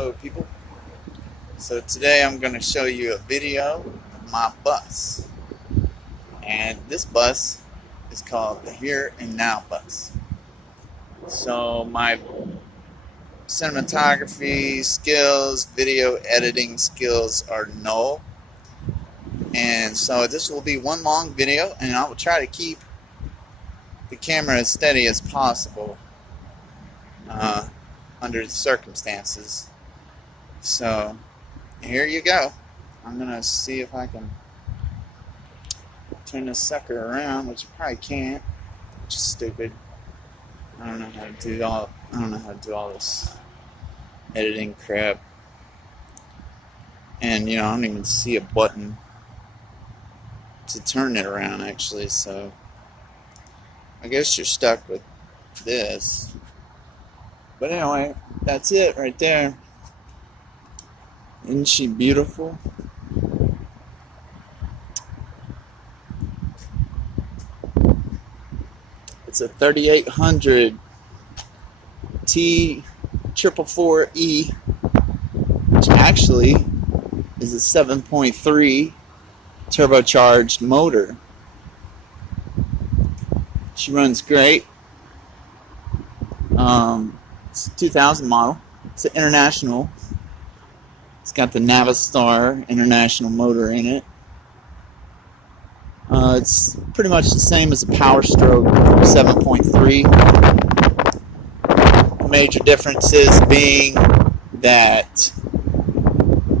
Hello people. So today I'm going to show you a video of my bus. And this bus is called the Here and Now bus. So my cinematography skills, video editing skills are null. And so this will be one long video, and I will try to keep the camera as steady as possible under the circumstances. So here you go. I'm gonna see if I can turn this sucker around, which I probably can't, which is stupid. I don't know how to do all this editing crap. And I don't even see a button to turn it around actually, so I guess you're stuck with this. But anyway, that's it right there. Isn't she beautiful? It's a 3800 T444E, which actually is a 7.3 turbocharged motor. She runs great. It's a 2000 model. It's an international. It's got the Navistar International motor in it. It's pretty much the same as a Power Stroke 7.3. The major differences being that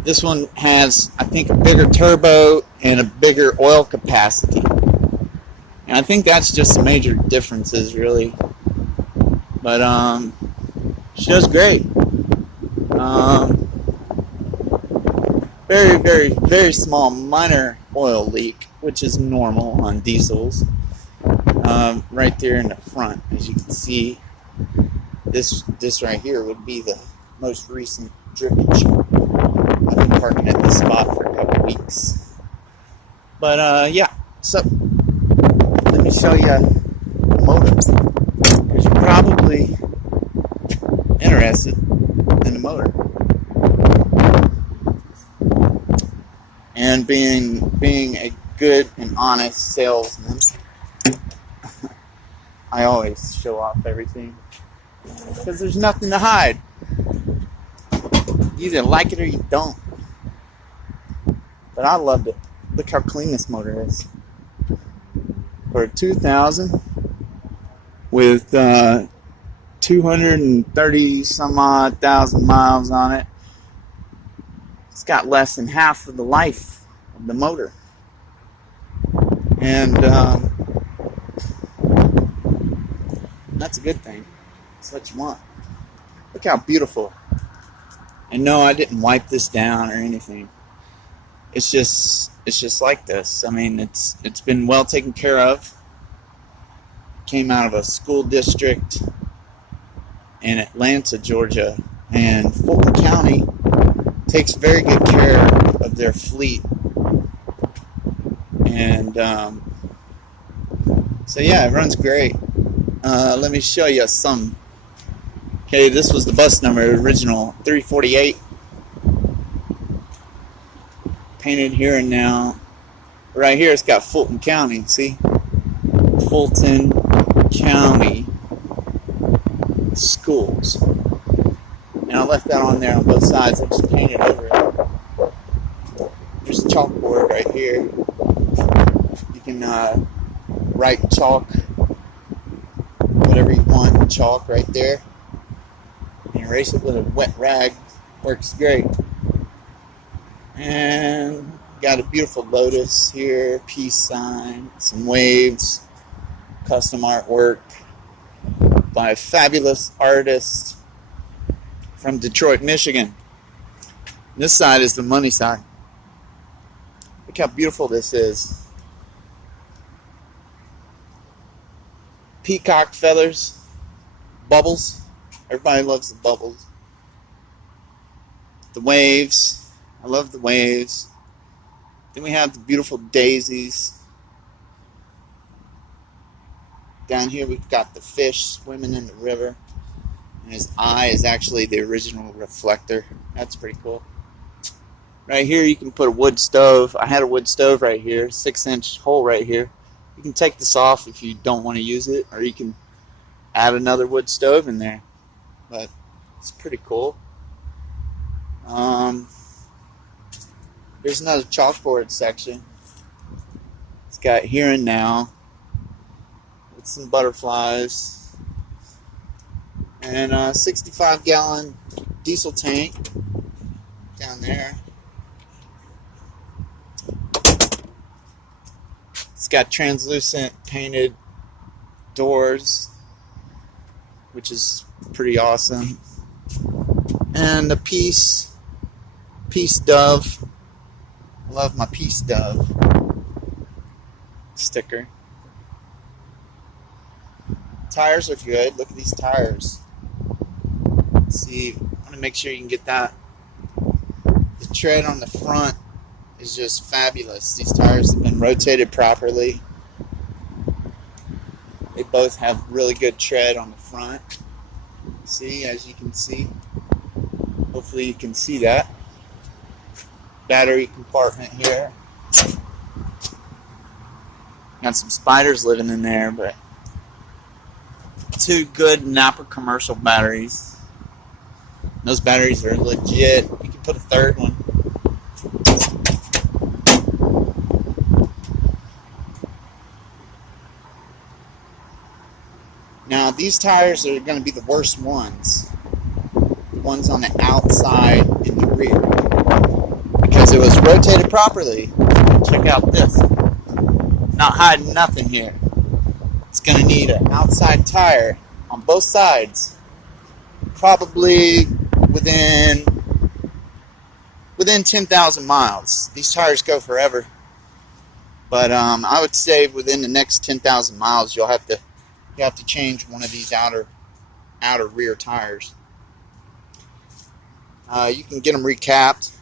this one has, I think, a bigger turbo and a bigger oil capacity. And I think that's just the major differences, really. But she does great. Very, very, very small, minor oil leak, which is normal on diesels. Right there in the front, as you can see, this right here would be the most recent drippage. I've been parking at this spot for a couple weeks. But yeah, so let me show you the motor, because you're probably interested in the motor. And being a good and honest salesman, I always show off everything, because there's nothing to hide. You either like it or you don't. But I loved it. Look how clean this motor is. For a 2000 with 230 some odd thousand miles on it, it's got less than half of the life of the motor. And that's a good thing. That's what you want. Look how beautiful. And no, I didn't wipe this down or anything. It's just like this. I mean, it's been well taken care of. Came out of a school district in Atlanta, Georgia, and Fulton County takes very good care of their fleet. And so yeah, it runs great. Let me show you some. Okay, this was the bus number, original 348. Painted here and now. Right here it's got Fulton County, see? Fulton County Schools. And I left that on there on both sides. I just painted over it. There's a chalkboard right here. You can write chalk, whatever you want in chalk right there. And erase it with a wet rag. Works great. And got a beautiful lotus here, peace sign, some waves, custom artwork by a fabulous artist from Detroit, Michigan. This side is the money side. Look how beautiful this is. Peacock feathers, bubbles. Everybody loves the bubbles. The waves. I love the waves. Then we have the beautiful daisies. Down here we've got the fish swimming in the river. And his eye is actually the original reflector. That's pretty cool. Right here you can put a wood stove. I had a wood stove right here, 6-inch hole right here. You can take this off if you don't want to use it, or you can add another wood stove in there. But it's pretty cool. There's another chalkboard section. It's got here and now with some butterflies and a 65-gallon diesel tank down there. It's got translucent painted doors, which is pretty awesome. And a peace dove. I love my peace dove sticker. Tires are good. Look at these tires. Let's see, I want to make sure you can get that. The tread on the front is just fabulous. These tires have been rotated properly. They both have really good tread on the front. See, as you can see. Hopefully you can see that. Battery compartment here. Got some spiders living in there, but 2 good Napa commercial batteries. Those batteries are legit. You can put a 3rd one. Now these tires are going to be the worst ones. The ones on the outside in the rear. Because it was rotated properly. Check out this. Not hiding nothing here. It's going to need an outside tire on both sides. Probably within 10,000 miles. These tires go forever. But I would say within the next 10,000 miles you have to change one of these outer rear tires. You can get them recapped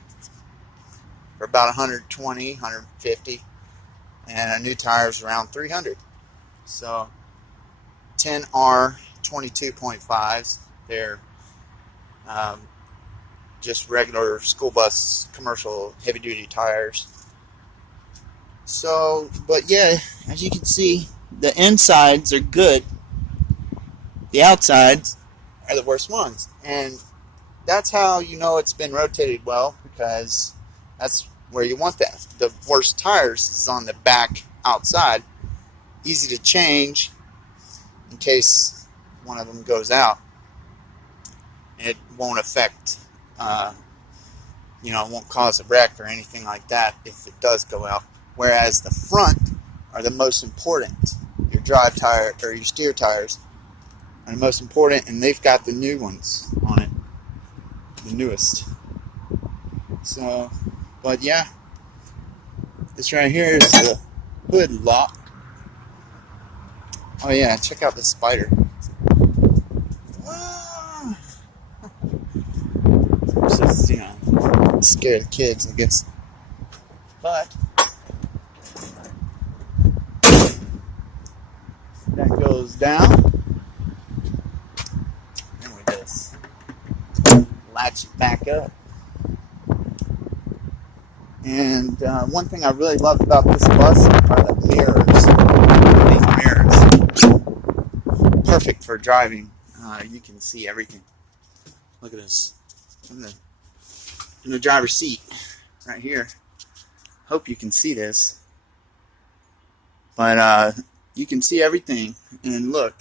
for about 120, 150, and a new tire is around 300. So 10R 22.5s. They're just regular school bus commercial heavy duty tires. So, but yeah, as you can see, the insides are good. The outsides are the worst ones. And that's how you know it's been rotated well, because that's where you want that. The worst tires is on the back outside. Easy to change in case one of them goes out. It won't affect, it won't cause a wreck or anything like that if it does go out. Whereas the front are the most important. Your drive tire or your steer tires are the most important, and they've got the new ones on it, the newest. So, but yeah, this right here is the hood lock. Oh yeah, check out this spider. Just, scare the kids, I guess. But that goes down, and we just latch it back up. And one thing I really love about this bus are the mirrors. These mirrors, perfect for driving. You can see everything. Look at this. I'm in the driver's seat right here. Hope you can see this, but you can see everything. And look,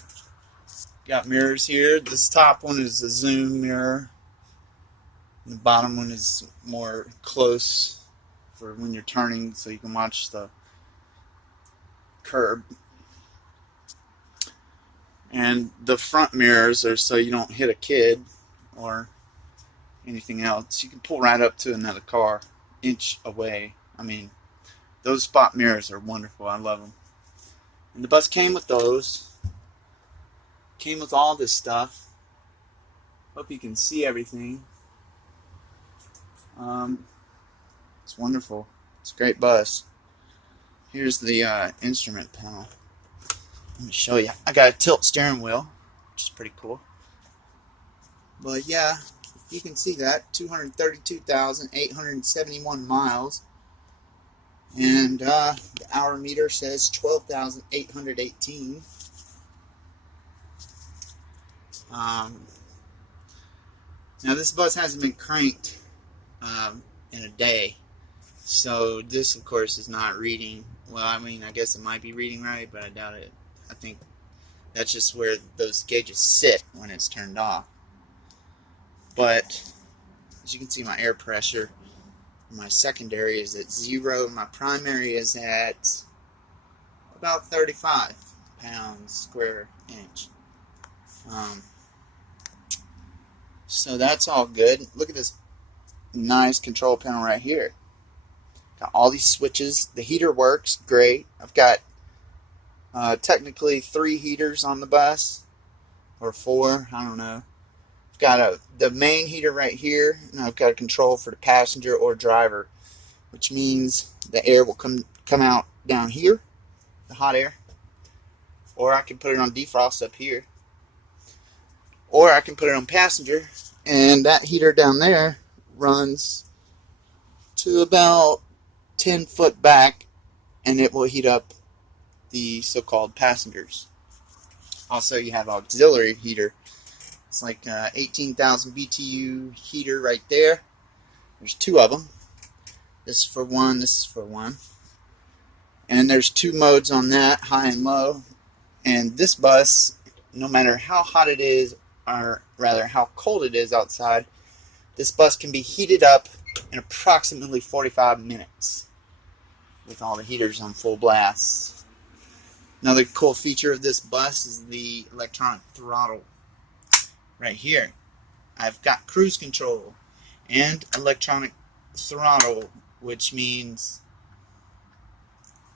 got mirrors here. This top one is a zoom mirror. The bottom one is more close for when you're turning, so you can watch the curb. And the front mirrors are so you don't hit a kid or anything else. You can pull right up to another car, inch away. I mean, those spot mirrors are wonderful. I love them. And the bus came with those. Came with all this stuff. Hope you can see everything. It's wonderful. It's a great bus. Here's the instrument panel. Let me show you. I got a tilt steering wheel, which is pretty cool. But yeah, you can see that 232,871 miles, and the hour meter says 12,818. Now this bus hasn't been cranked in a day, so this of course is not reading. Well, I mean, I guess it might be reading right, but I doubt it. I think that's just where those gauges sit when it's turned off. But as you can see, my air pressure, my secondary is at 0. My primary is at about 35 pounds square inch. So that's all good. Look at this nice control panel right here. Got all these switches. The heater works great. I've got technically 3 heaters on the bus, or 4, I don't know. I've got the main heater right here, and I've got a control for the passenger or driver, which means the air will come out down here, the hot air, or I can put it on defrost up here, or I can put it on passenger, and that heater down there runs to about 10 foot back, and it will heat up the so-called passengers. Also, you have auxiliary heater. It's like 18,000 BTU heater right there. There's 2 of them. This is for one, this is for one. And there's 2 modes on that, high and low. And this bus, no matter how hot it is, or rather how cold it is outside, this bus can be heated up in approximately 45 minutes with all the heaters on full blast. Another cool feature of this bus is the electronic throttle. Right here, I've got cruise control and electronic throttle, which means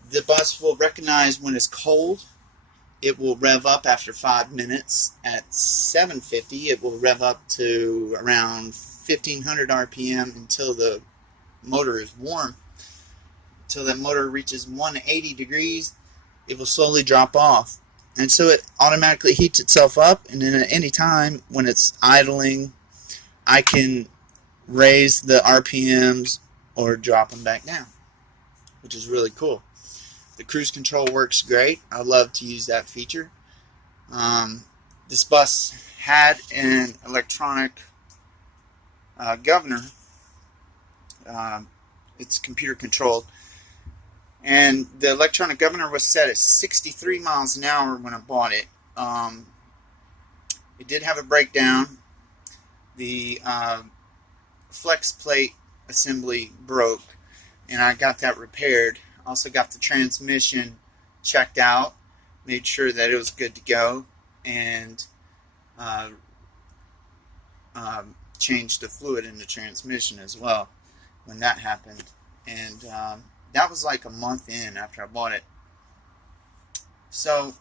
the bus will recognize when it's cold. It will rev up after 5 minutes. At 750, it will rev up to around 1500 RPM until the motor is warm. Until that motor reaches 180 degrees, it will slowly drop off. And so it automatically heats itself up, and then at any time when it's idling, I can raise the RPMs or drop them back down, which is really cool. The cruise control works great. I love to use that feature. This bus had an electronic governor. It's computer controlled. And the electronic governor was set at 63 miles an hour when I bought it. It did have a breakdown. The flex plate assembly broke, and I got that repaired. Also got the transmission checked out, made sure that it was good to go, and changed the fluid in the transmission as well when that happened. And that was like a month in after I bought it. So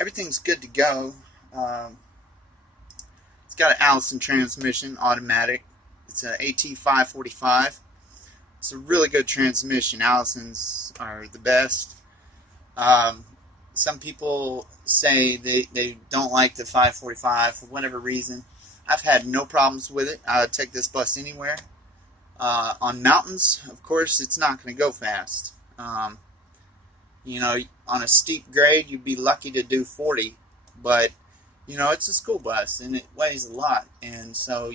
everything's good to go. It's got an Allison transmission, automatic. It's an AT545. It's a really good transmission. Allisons are the best. Some people say they don't like the 545 for whatever reason. I've had no problems with it. I would take this bus anywhere. On mountains, of course, it's not going to go fast. You know, on a steep grade, you'd be lucky to do 40, but you know, it's a school bus and it weighs a lot, and so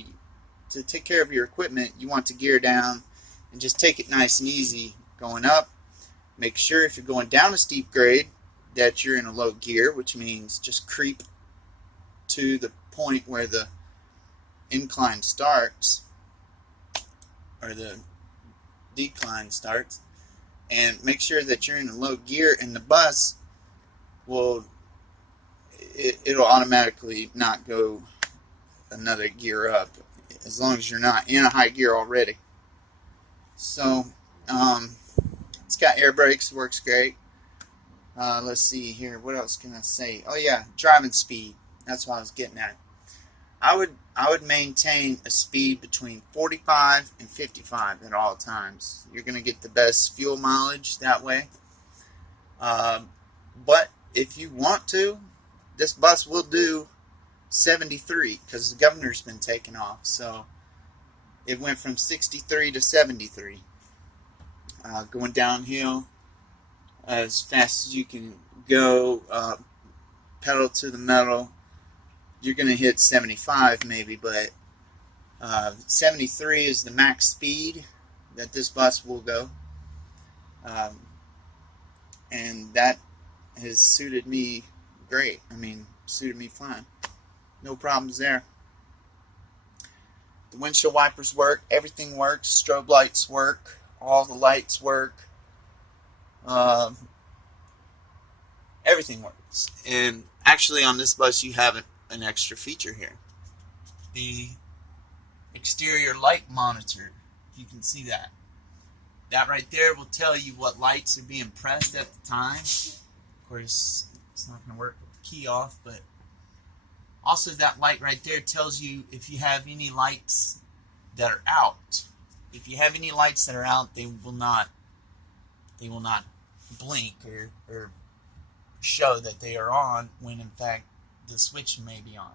to take care of your equipment, you want to gear down and just take it nice and easy going up. Make sure if you're going down a steep grade that you're in a low gear, which means just creep to the point where the incline starts, or the decline starts, and make sure that you're in a low gear, and the bus will it'll automatically not go another gear up as long as you're not in a high gear already. So it's got air brakes, works great. Let's see here, what else can I say? Oh yeah, driving speed, that's what I was getting at. I would maintain a speed between 45 and 55 at all times. You're going to get the best fuel mileage that way. But if you want to, this bus will do 73 because the governor's been taken off. So it went from 63 to 73. Going downhill as fast as you can go, pedal to the metal. You're going to hit 75 maybe, but 73 is the max speed that this bus will go. And that has suited me great. I mean, suited me fine. No problems there. The windshield wipers work. Everything works. Strobe lights work. All the lights work. Everything works. And actually on this bus you have an extra feature here. The exterior light monitor. You can see that. That right there will tell you what lights are being pressed at the time. Of course, it's not going to work with the key off, but also that light right there tells you if you have any lights that are out. If you have any lights that are out, they will not blink or show that they are on when in fact the switch may be on.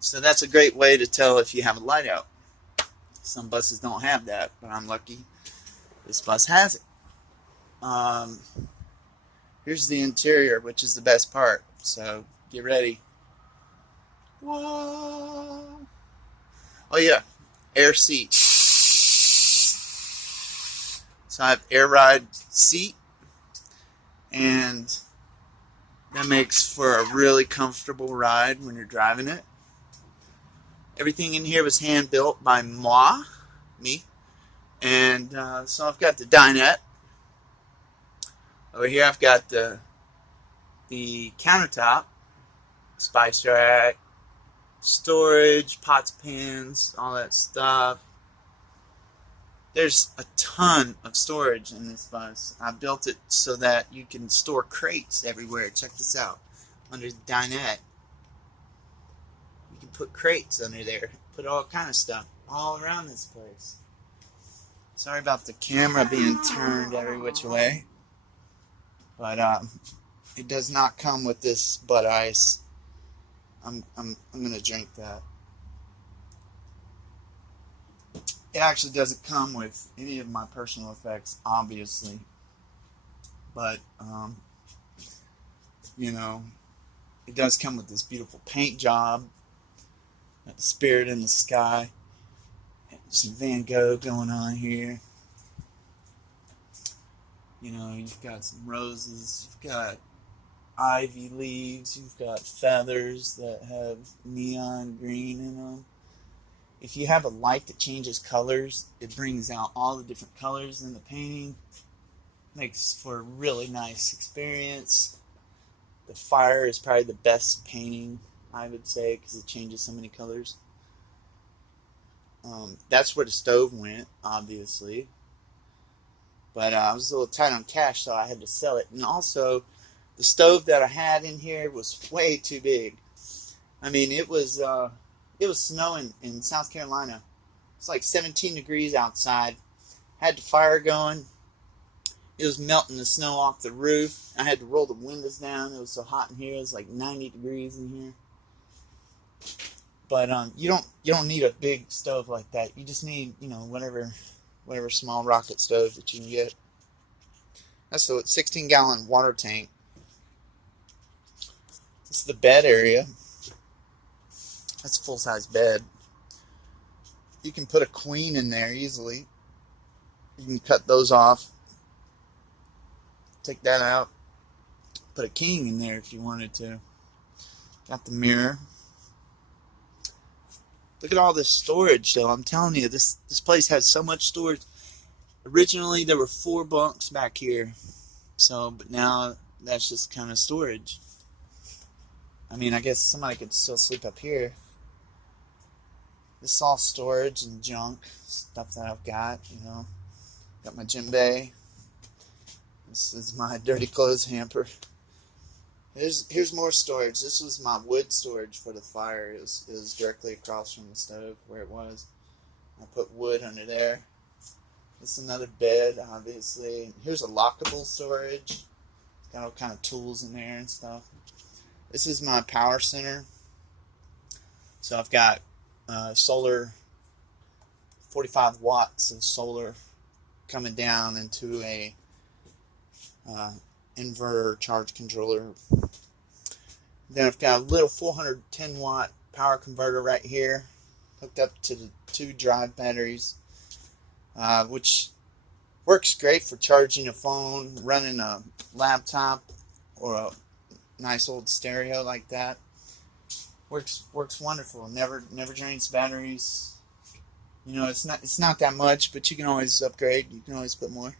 So that's a great way to tell if you have a light out. Some buses don't have that, but I'm lucky this bus has it. Here's the interior, which is the best part. So get ready. Whoa. Oh yeah, air seat. So I have air ride seat, and that makes for a really comfortable ride when you're driving it. Everything in here was hand built by me. And so I've got the dinette. Over here I've got the countertop, spice rack, storage, pots, pans, all that stuff. There's a ton of storage in this bus. I built it so that you can store crates everywhere. Check this out. Under the dinette, you can put crates under there. Put all kind of stuff all around this place. Sorry about the camera being turned every which way. But it does not come with this Bud Ice. I'm gonna drink that. It actually doesn't come with any of my personal effects, obviously. But you know, it does come with this beautiful paint job. Got the spirit in the sky. Some Van Gogh going on here. You know, you've got some roses, you've got ivy leaves, you've got feathers that have neon green in them. If you have a light that changes colors, it brings out all the different colors in the painting. Makes for a really nice experience. The fire is probably the best painting, I would say, because it changes so many colors. That's where the stove went, obviously. But I was a little tight on cash, so I had to sell it. And also, the stove that I had in here was way too big. I mean, it was snowing in South Carolina. It's like 17 degrees outside. Had the fire going. It was melting the snow off the roof. I had to roll the windows down. It was so hot in here. It was like 90 degrees in here. But you don't need a big stove like that. You just need, you know, whatever small rocket stove that you can get. That's a 16-gallon water tank. This is the bed area. That's a full-size bed. You can put a queen in there easily. You can cut those off. Take that out. Put a king in there if you wanted to. Got the mirror. Look at all this storage, though. I'm telling you, this place has so much storage. Originally, there were 4 bunks back here. But now that's just kind of storage. I mean, I guess somebody could still sleep up here. This is all storage and junk. Stuff that I've got, you know. Got my gym bay. This is my dirty clothes hamper. Here's more storage. This was my wood storage for the fire. It was directly across from the stove where it was. I put wood under there. This is another bed, obviously. Here's a lockable storage. It's got all kind of tools in there and stuff. This is my power center. So I've got solar, 45 watts of solar coming down into a inverter charge controller. Then I've got a little 410 watt power converter right here hooked up to the 2 drive batteries, which works great for charging a phone, running a laptop, or a nice old stereo like that. Works wonderful. Never drains batteries. You know, it's not that much, but you can always upgrade. You can always put more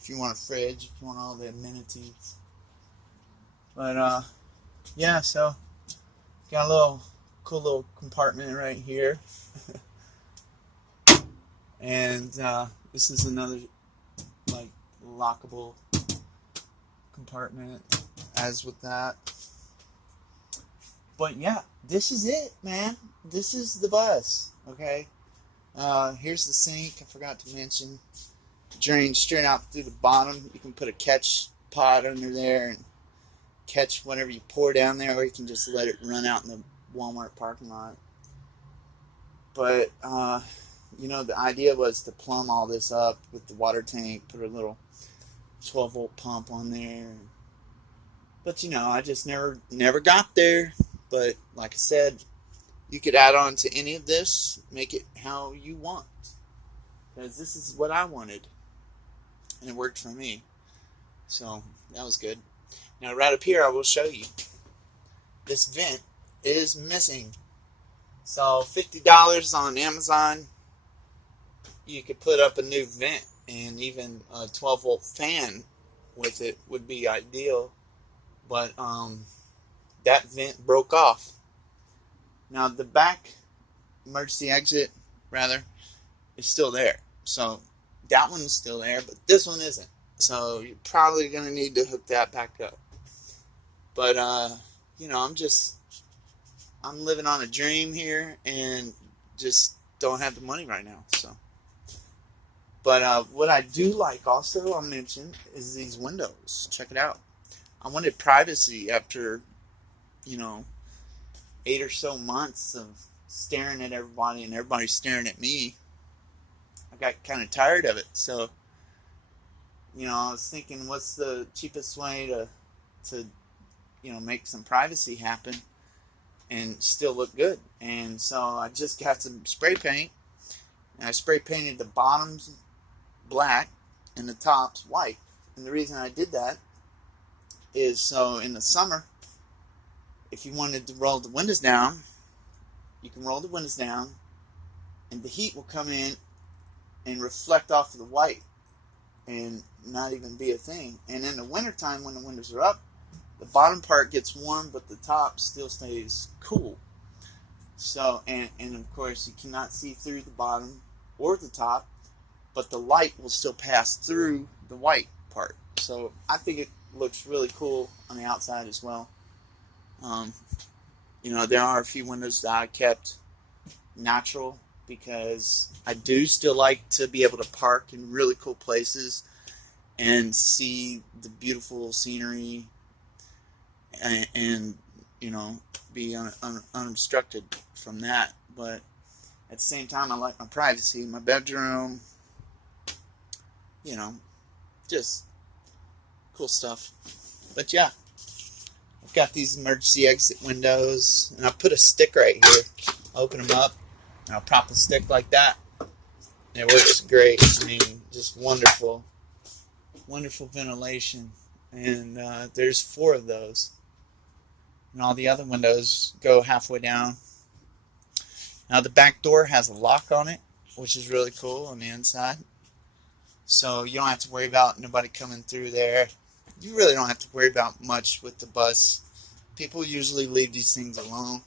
if you want a fridge, if you want all the amenities. But yeah, so got a cool little compartment right here. And this is another like lockable compartment as with that. But yeah, this is it, man. This is the bus. Okay. Here's the sink. I forgot to mention. Drains straight out through the bottom. You can put a catch pot under there and catch whatever you pour down there, or you can just let it run out in the Walmart parking lot. But you know, the idea was to plumb all this up with the water tank, put a little 12-volt pump on there. But you know, I just never got there. But like I said, you could add on to any of this, make it how you want, because this is what I wanted, and it worked for me. So that was good. Now right up here, I will show you. This vent is missing. So $50 on Amazon, you could put up a new vent, and even a 12-volt fan with it would be ideal. But that vent broke off. Now the back emergency exit, rather, is still there. So that one's still there, but this one isn't. So you're probably going to need to hook that back up. But you know, I'm living on a dream here, and just don't have the money right now. So, but what I do like also, I'll mention, is these windows. Check it out. I wanted privacy after, you know, 8 or so months of staring at everybody and everybody staring at me. I got kind of tired of it. So, you know, I was thinking, what's the cheapest way to you know, make some privacy happen and still look good? And so I just got some spray paint, and I spray painted the bottoms black and the tops white. And the reason I did that is so in the summer, if you wanted to roll the windows down, you can roll the windows down, and the heat will come in and reflect off of the white and not even be a thing. And in the wintertime, when the windows are up, the bottom part gets warm, but the top still stays cool. So, and of course, you cannot see through the bottom or the top, but the light will still pass through the white part. So I think it looks really cool on the outside as well. You know, there are a few windows that I kept natural, because I do still like to be able to park in really cool places and see the beautiful scenery, and you know, be unobstructed from that. But at the same time, I like my privacy, my bedroom, you know, just cool stuff. But yeah, I've got these emergency exit windows, and I put a stick right here. I'll open them up, and I'll prop a stick like that. It works great. I mean, just wonderful ventilation. And there's 4 of those. And all the other windows go halfway down. Now the back door has a lock on it, which is really cool on the inside. So you don't have to worry about nobody coming through there. You really don't have to worry about much with the bus. People usually leave these things alone.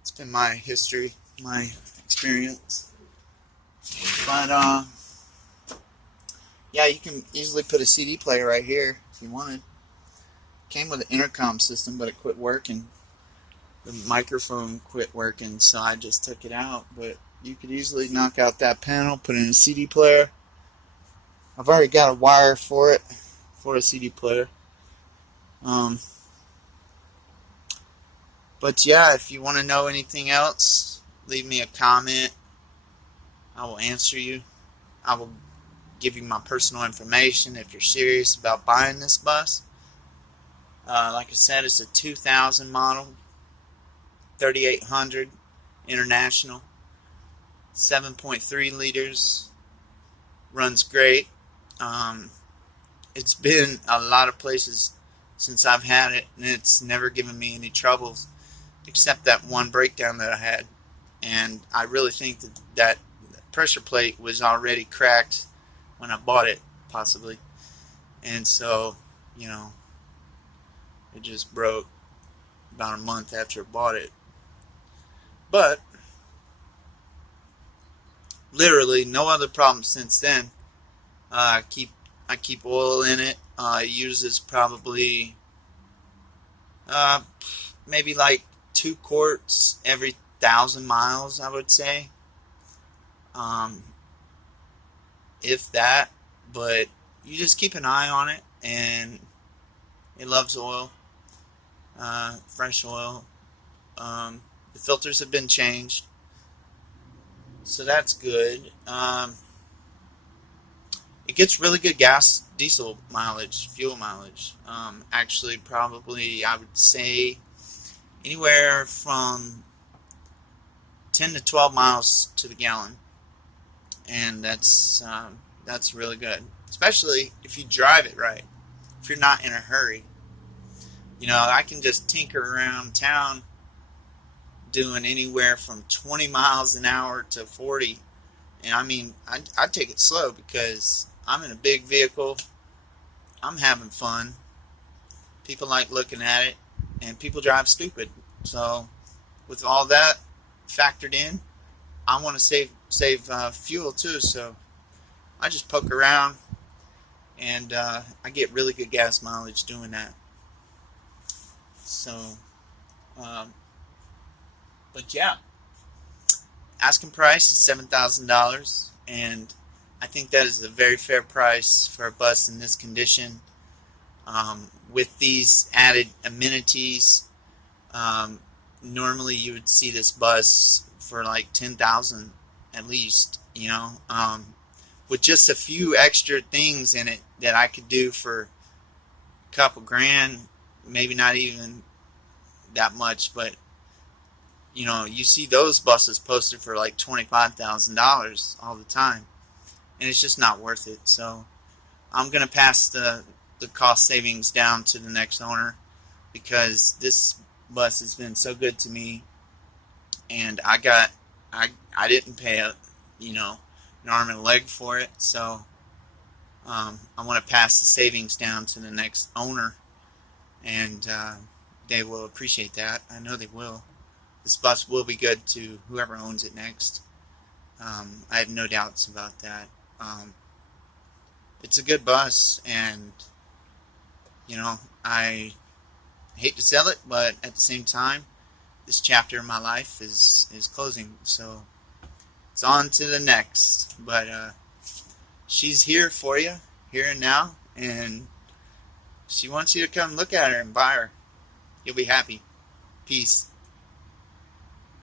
It's been my history, my experience. But yeah, you can easily put a CD player right here if you wanted. Came with an intercom system, but it quit working. The microphone quit working, so I just took it out. But you could easily knock out that panel, put in a CD player. I've already got a wire for it, for a CD player. But yeah, if you want to know anything else, leave me a comment. I will answer you. I will give you my personal information if you're serious about buying this bus. Like I said, it's a 2000 model, 3800 International, 7.3 liters, runs great. It's been a lot of places since I've had it, and it's never given me any troubles except that one breakdown that I had. And I really think that pressure plate was already cracked when I bought it, possibly. And so, you know, it just broke about a month after I bought it. But literally no other problems since then. I keep oil in it. It uses probably maybe like 2 quarts every 1,000 miles, I would say. If that, but you just keep an eye on it, and it loves oil, fresh oil. The filters have been changed, so that's good. It gets really good diesel mileage, fuel mileage. Actually, probably I would say anywhere from 10 to 12 miles to the gallon, and that's really good, especially if you drive it right. If you're not in a hurry, you know, I can just tinker around town doing anywhere from 20 miles an hour to 40, and I mean, I take it slow because I'm in a big vehicle. I'm having fun. People like looking at it, and people drive stupid. So, with all that factored in, I want to save fuel too. So, I just poke around, and I get really good gas mileage doing that. So, but yeah, asking price is $7,000, and I think that is a very fair price for a bus in this condition. With these added amenities, normally you would see this bus for like $10,000 at least, you know, with just a few extra things in it that I could do for a couple grand, maybe not even that much, but you know, you see those buses posted for like $25,000 all the time, and it's just not worth it. So I'm gonna pass the cost savings down to the next owner, because this bus has been so good to me, and I didn't pay an arm and a leg for it. So I want to pass the savings down to the next owner, and they will appreciate that. I know they will. This bus will be good to whoever owns it next. I have no doubts about that. It's a good bus, and you know, I hate to sell it, but at the same time, this chapter in my life is closing, so it's on to the next. But she's here for you, here and now, and she wants you to come look at her and buy her. You'll be happy. Peace.